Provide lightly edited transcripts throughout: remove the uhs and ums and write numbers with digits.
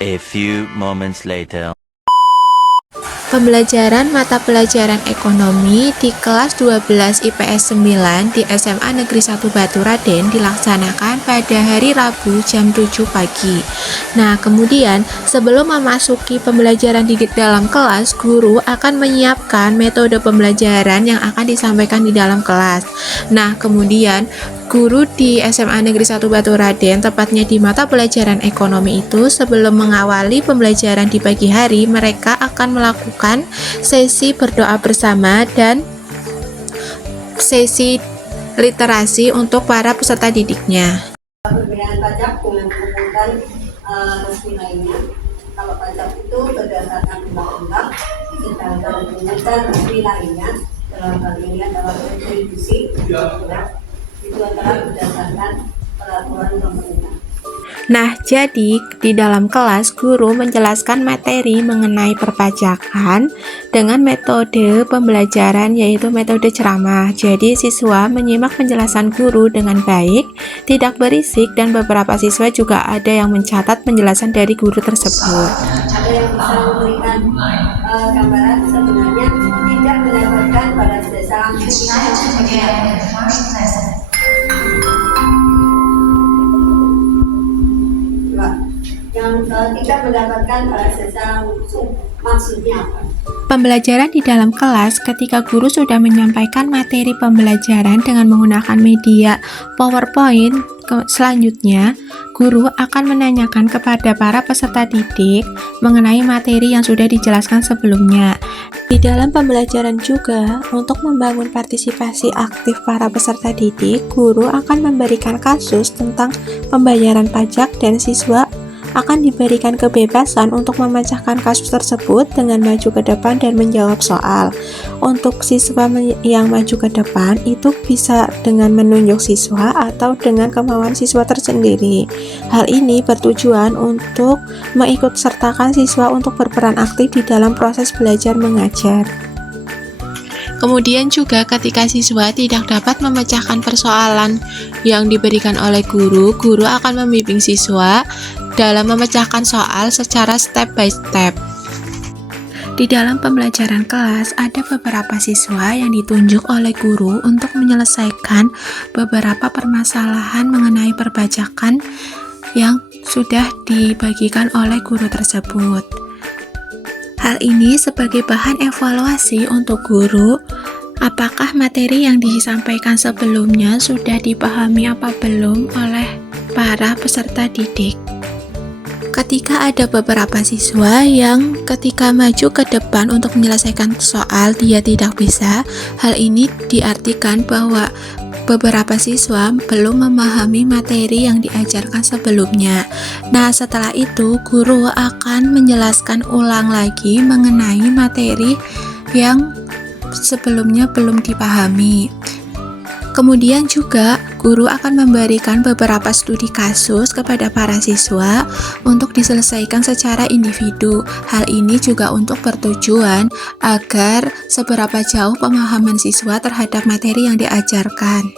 A few moments later. Pembelajaran mata pelajaran ekonomi di kelas 12 IPS 9 di SMA Negeri 1 Baturaden dilaksanakan pada hari Rabu jam 7 pagi. Nah, kemudian sebelum memasuki pembelajaran di dalam kelas, guru akan menyiapkan metode pembelajaran yang akan disampaikan di dalam kelas. Nah, kemudian guru di SMA Negeri 1 Baturaden, tepatnya di mata pelajaran ekonomi itu, sebelum mengawali pembelajaran di pagi hari, mereka akan melakukan sesi berdoa bersama dan sesi literasi untuk para peserta didiknya. Perbedaan pajak dengan pungutan resmi lainnya. Kalau pajak itu berdasarkan undang-undang, sedangkan pungutan resmi lainnya dalam hal ini adalah kontribusi itu adalah berdasarkan peraturan pemerintah. Nah, jadi di dalam kelas guru menjelaskan materi mengenai perpajakan dengan metode pembelajaran yaitu metode ceramah. Jadi siswa menyimak penjelasan guru dengan baik, tidak berisik, dan beberapa siswa juga ada yang mencatat penjelasan dari guru tersebut. Ada yang bisa memberikan gambaran sebenarnya tidak mendapatkan pada dasar yang tidak mendapatkan pada dasar langsung, maksudnya apa? Pembelajaran di dalam kelas ketika guru sudah menyampaikan materi pembelajaran dengan menggunakan media PowerPoint, selanjutnya guru akan menanyakan kepada para peserta didik mengenai materi yang sudah dijelaskan sebelumnya. Di dalam pembelajaran juga, untuk membangun partisipasi aktif para peserta didik, guru akan memberikan kasus tentang pembayaran pajak dan siswa akan diberikan kebebasan untuk memecahkan kasus tersebut dengan maju ke depan dan menjawab soal. Untuk siswa yang maju ke depan itu bisa dengan menunjuk siswa atau dengan kemauan siswa tersendiri. Hal ini bertujuan untuk mengikutsertakan siswa untuk berperan aktif di dalam proses belajar mengajar. Kemudian juga ketika siswa tidak dapat memecahkan persoalan yang diberikan oleh guru, guru akan membimbing siswa dalam memecahkan soal secara step by step. Di dalam pembelajaran kelas, ada beberapa siswa yang ditunjuk oleh guru untuk menyelesaikan beberapa permasalahan mengenai perpajakan yang sudah dibagikan oleh guru tersebut. Hal ini sebagai bahan evaluasi untuk guru, apakah materi yang disampaikan sebelumnya sudah dipahami apa belum oleh para peserta didik. Ketika ada beberapa siswa yang ketika maju ke depan untuk menyelesaikan soal dia tidak bisa, hal ini diartikan bahwa beberapa siswa belum memahami materi yang diajarkan sebelumnya. Nah, setelah itu guru akan menjelaskan ulang lagi mengenai materi yang sebelumnya belum dipahami. Kemudian juga guru akan memberikan beberapa studi kasus kepada para siswa untuk diselesaikan secara individu. Hal ini juga untuk bertujuan agar seberapa jauh pemahaman siswa terhadap materi yang diajarkan.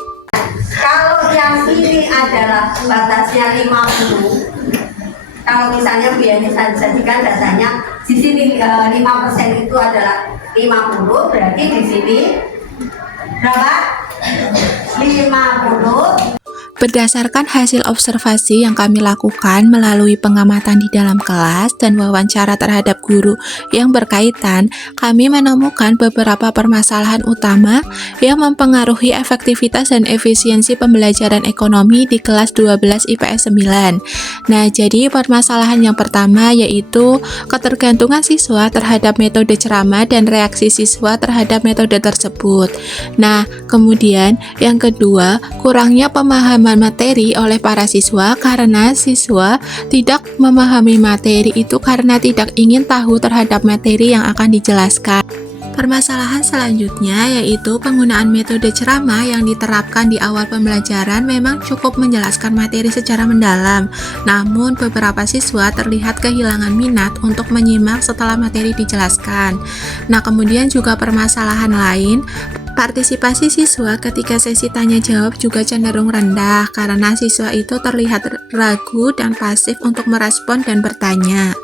Kalau yang ini adalah batasnya 50, kalau misalnya biasanya saya jadikan datanya di sini 5% itu adalah 50, berarti di sini berapa? 50. Berdasarkan hasil observasi yang kami lakukan melalui pengamatan di dalam kelas dan wawancara terhadap guru yang berkaitan, kami menemukan beberapa permasalahan utama yang mempengaruhi efektivitas dan efisiensi pembelajaran ekonomi di kelas 12 IPS 9. Nah, jadi permasalahan yang pertama yaitu ketergantungan siswa terhadap metode ceramah dan reaksi siswa terhadap metode tersebut. Nah, kemudian yang kedua, kurangnya pemahaman materi oleh para siswa karena siswa tidak memahami materi itu karena tidak ingin tahu terhadap materi yang akan dijelaskan. Permasalahan selanjutnya yaitu penggunaan metode ceramah yang diterapkan di awal pembelajaran memang cukup menjelaskan materi secara mendalam, namun beberapa siswa terlihat kehilangan minat untuk menyimak setelah materi dijelaskan. Nah, kemudian juga permasalahan lain, partisipasi siswa ketika sesi tanya jawab juga cenderung rendah karena siswa itu terlihat ragu dan pasif untuk merespon dan bertanya.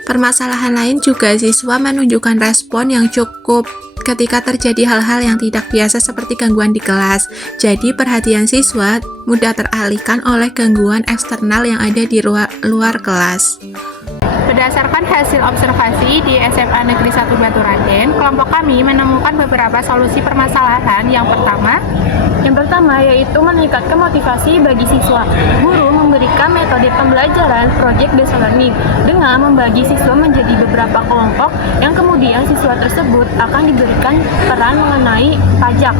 Permasalahan lain juga siswa menunjukkan respon yang cukup ketika terjadi hal-hal yang tidak biasa seperti gangguan di kelas. Jadi perhatian siswa mudah teralihkan oleh gangguan eksternal yang ada di luar kelas. Berdasarkan hasil observasi di SMA Negeri 1 Batu Raden, kelompok kami menemukan beberapa solusi permasalahan. Yang pertama yaitu meningkatkan motivasi bagi siswa. Guru memberikan metode pembelajaran project based learning dengan membagi siswa menjadi beberapa kelompok yang kemudian siswa tersebut akan diberikan peran mengenai pajak.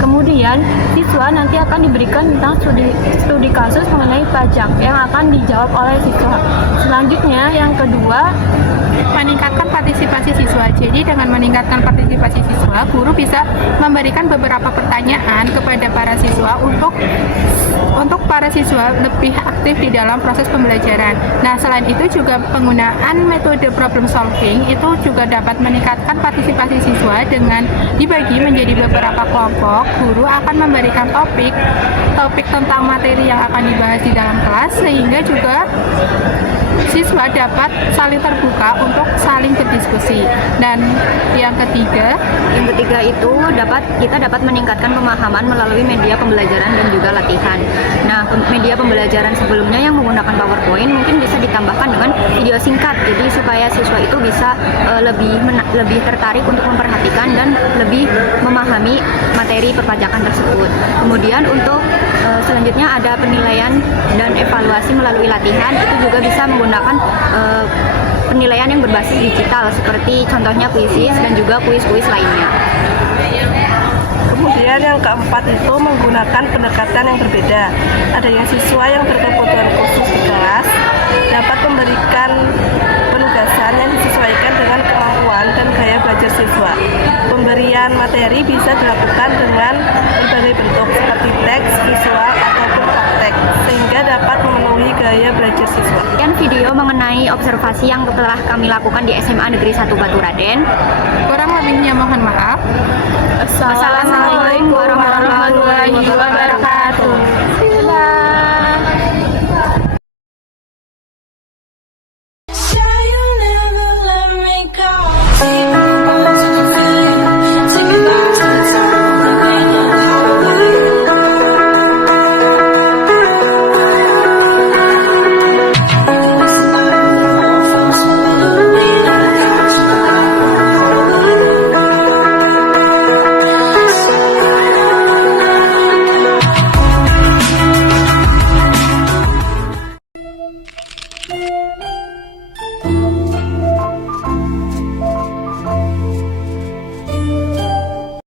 Kemudian siswa nanti akan diberikan tentang studi kasus mengenai pajak yang akan dijawab oleh siswa. Selanjutnya yang kedua, meningkatkan partisipasi siswa. Jadi dengan meningkatkan partisipasi siswa, guru bisa memberikan beberapa pertanyaan kepada para siswa untuk para siswa lebih aktif di dalam proses pembelajaran. Nah, selain itu juga penggunaan metode problem solving itu juga dapat meningkatkan partisipasi siswa dengan dibagi menjadi beberapa kelompok. Guru akan memberikan topik tentang materi yang akan dibahas di dalam kelas sehingga juga siswa dapat saling terbuka untuk saling berdiskusi. Dan yang ketiga itu kita dapat meningkatkan pemahaman melalui media pembelajaran dan juga latihan. Nah, media pembelajaran sebelumnya yang menggunakan PowerPoint mungkin bisa ditambahkan dengan video singkat, jadi supaya siswa itu bisa lebih tertarik untuk memperhatikan dan lebih memahami materi perpajakan tersebut. Kemudian untuk selanjutnya ada penilaian dan evaluasi melalui latihan, itu juga bisa menggunakan penilaian yang berbasis digital seperti contohnya kuisis dan juga kuis-kuis lainnya. Kemudian yang keempat itu menggunakan pendekatan yang berbeda. Ada yang siswa yang berkebutuhan khusus di kelas dapat memberikan penugasan yang disesuaikan dengan kemampuan dan gaya belajar siswa. Pemberian materi bisa dilakukan dengan berbagai bentuk seperti teks, visual, ataupun praktek sehingga dapat memenuhi gaya belajar siswa. Dan video mengenai observasi yang telah kami lakukan di SMA Negeri 1 Batu Raden. kurang lebihnya mohon maaf. Assalamualaikum warahmatullahi wabarakatuh.